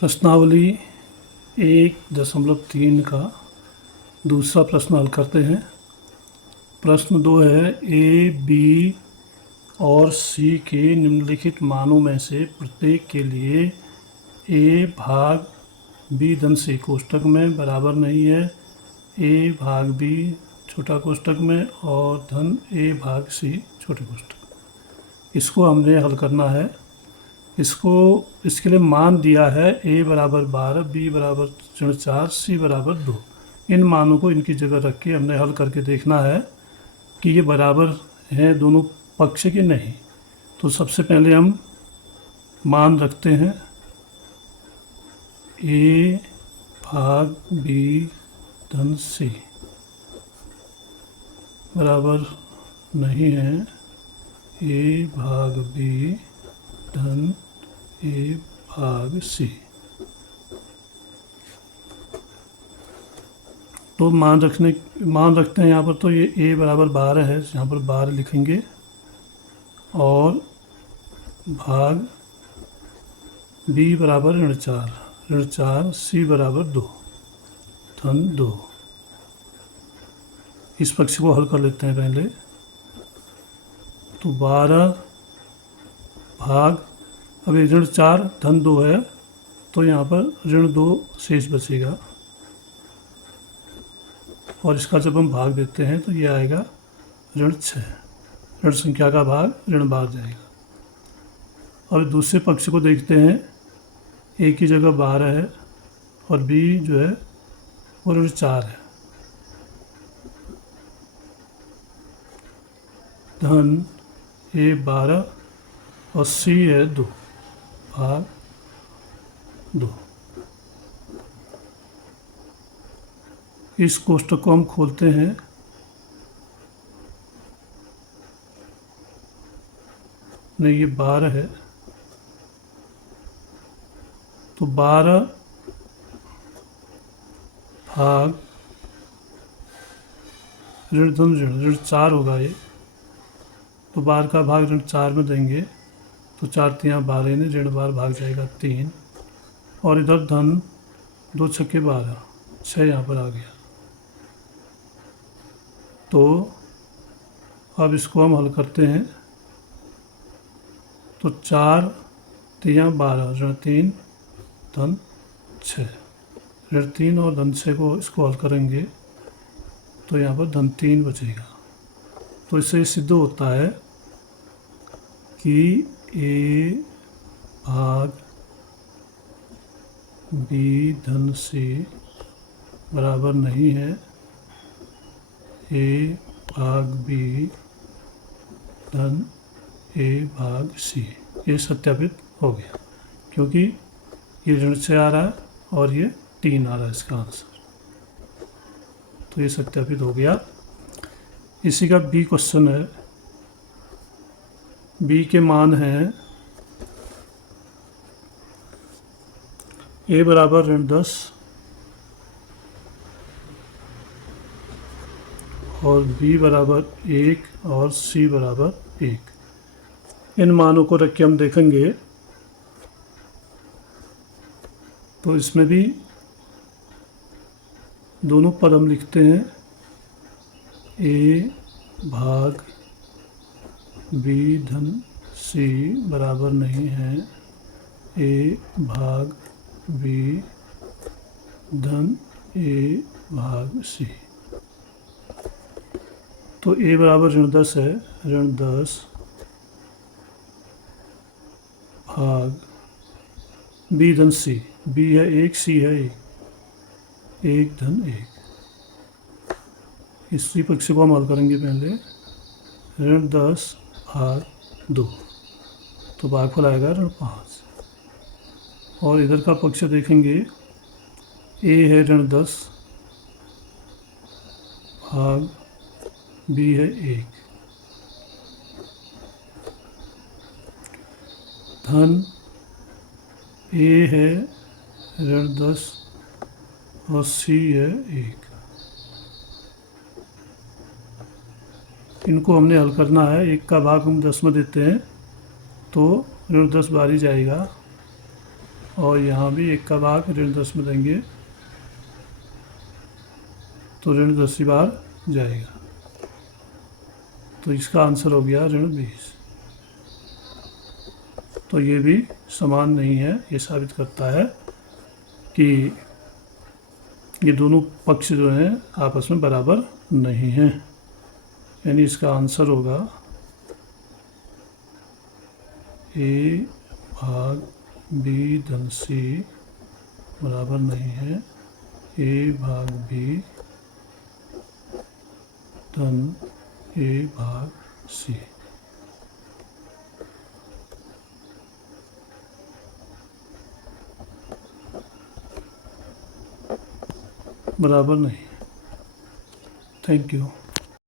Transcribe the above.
प्रश्नावली 1.3 का दूसरा प्रश्न हल करते हैं। प्रश्न 2 है ए, बी और सी के निम्नलिखित मानों में से प्रत्येक के लिए ए भाग बी धन सी कोष्ठक में बराबर नहीं है ए भाग बी छोटा कोष्ठक में और धन ए भाग सी छोटे कोष्ठक। इसको हमने हल करना है। इसके लिए मान दिया है a बराबर 12, b बराबर 4, c बराबर 2। इन मानों को इनकी जगह रख के हमने हल करके देखना है कि ये बराबर हैं दोनों पक्ष के नहीं। तो सबसे पहले हम मान रखते हैं a भाग b धन c बराबर नहीं है a भाग b धन ए भाग सी। तो मान रखते हैं यहाँ पर। तो ये a बराबर 12 है, यहाँ पर 12 लिखेंगे और भाग b बराबर ऋण 4, c बराबर 2 धन 2। इस पक्ष को हल कर लेते हैं पहले। तो 12 भाग, अब ये ऋण 4 धन 2 है तो यहाँ पर ऋण 2 शेष बचेगा और इसका जब हम भाग देते हैं तो ये आएगा ऋण 6। ऋण संख्या का भाग ऋण बाहर जाएगा। अब दूसरे पक्ष को देखते हैं। ए की जगह 12 है और बी जो है वो ऋण 4 है धन ए 12 और सी है 2 भाग 2। इस कोष्ठक को हम खोलते हैं। नहीं, ये 12 है तो 12 भाग ऋण धन ऋण 4 होगा ये। तो 12 का भाग ऋण 4 में देंगे तो 4 3 12 ने ऋण 12 भाग जाएगा 3 और इधर धन 2 छक्के 12 6 यहाँ पर आ गया। तो अब इसको हम हल करते हैं। तो 4 3 12 ऋण 3 धन 6, ऋण 3 और धन 6 को इसको हल करेंगे तो यहाँ पर धन 3 बचेगा। तो इससे सिद्ध होता है कि ए भाग बी धन सी बराबर नहीं है ए भाग बी धन ए भाग सी। ये सत्यापित हो गया क्योंकि ये ऋण 6 आ रहा है और ये 3 आ रहा है इसका आंसर। तो ये सत्यापित हो गया। इसी का बी क्वेश्चन है। बी के मान हैं ए बराबर ऋण 10 और बी बराबर 1 और सी बराबर 1। इन मानों को रख के हम देखेंगे तो इसमें भी दोनों पद हम लिखते हैं ए भाग बी धन सी बराबर नहीं है ए भाग बी धन ए भाग सी। तो ए बराबर ऋण 10 है, ऋण 10 भाग बी धन सी। बी है 1, सी है 1 धन 1। इसी पक्ष को हम हल करेंगे पहले। ऋण 10 भाग 2 तो भागफल आएगा ऋण 5 और इधर का पक्ष देखेंगे। ए है ऋण 10 भाग बी है 1 धन ए है ऋण 10 और सी है 1। इनको हमने हल करना है। 1 का भाग हम 10 में देते हैं तो ऋण 10 बाहर ही जाएगा और यहाँ भी 1 का भाग ऋण 10 में देंगे तो ऋण 10 ही बार जाएगा, तो इसका आंसर हो गया ऋण 20। तो ये भी समान नहीं है, ये साबित करता है कि ये दोनों पक्ष जो हैं आपस में बराबर नहीं हैं, यानी इसका आंसर होगा ए भाग बी धन सी बराबर नहीं है ए भाग बी धन ए भाग सी। बराबर नहीं। Thank you.